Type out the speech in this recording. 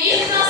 You know.